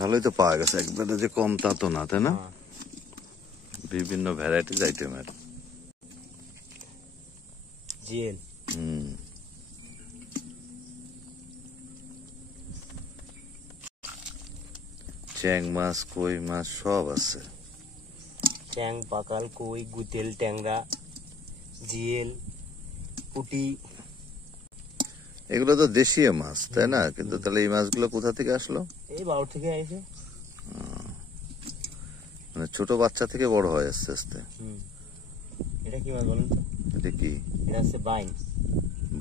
ভালোই তো পাওয়া গেছে, একবারে যে কম তা তো না, তাই না? বিভিন্ন ভ্যারাইটিজ আইটেমের জিএল। চ্যাং মাছ, কই মাছ সব আছে। চ্যাং, পাকাল, কই, গুতেল, ট্যাংরা, জিএল, পুটি, এগুলো তো দেশীয় মাছ, তাই না? কিন্তু তাহলে এই মাছগুলো কোথা থেকে আসলো? এই বাউর থেকে আইছে। মানে ছোট বাচ্চা থেকে বড় হয় আস্তে আস্তে। এটা কি মাছ বলেন তো? এটা কি? এটা হচ্ছে বাইং।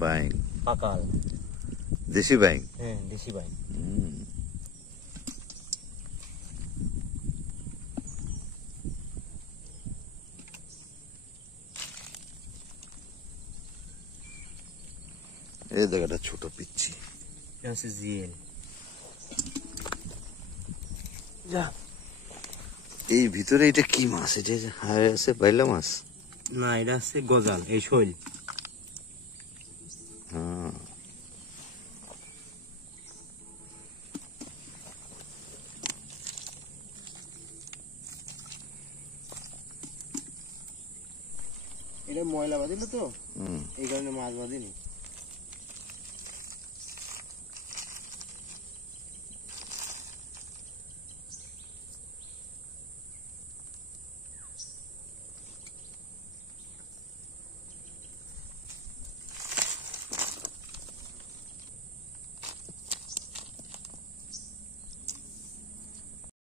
বাইং, পাকাল, দেশি বাইং। হ্যাঁ দেশি বাইং। এই জায়গাটা ছোট পিচ্ছি। এটা হচ্ছে জিএল। এই ভিতরে এটা কি মাছ? এটা হায় আছে বাইলা মাছ? না, এটা হচ্ছে গজাল, এই শৈল। এটা ময়লা বাঁধিল তো, এই কারণে মাছ বাঁধিনি।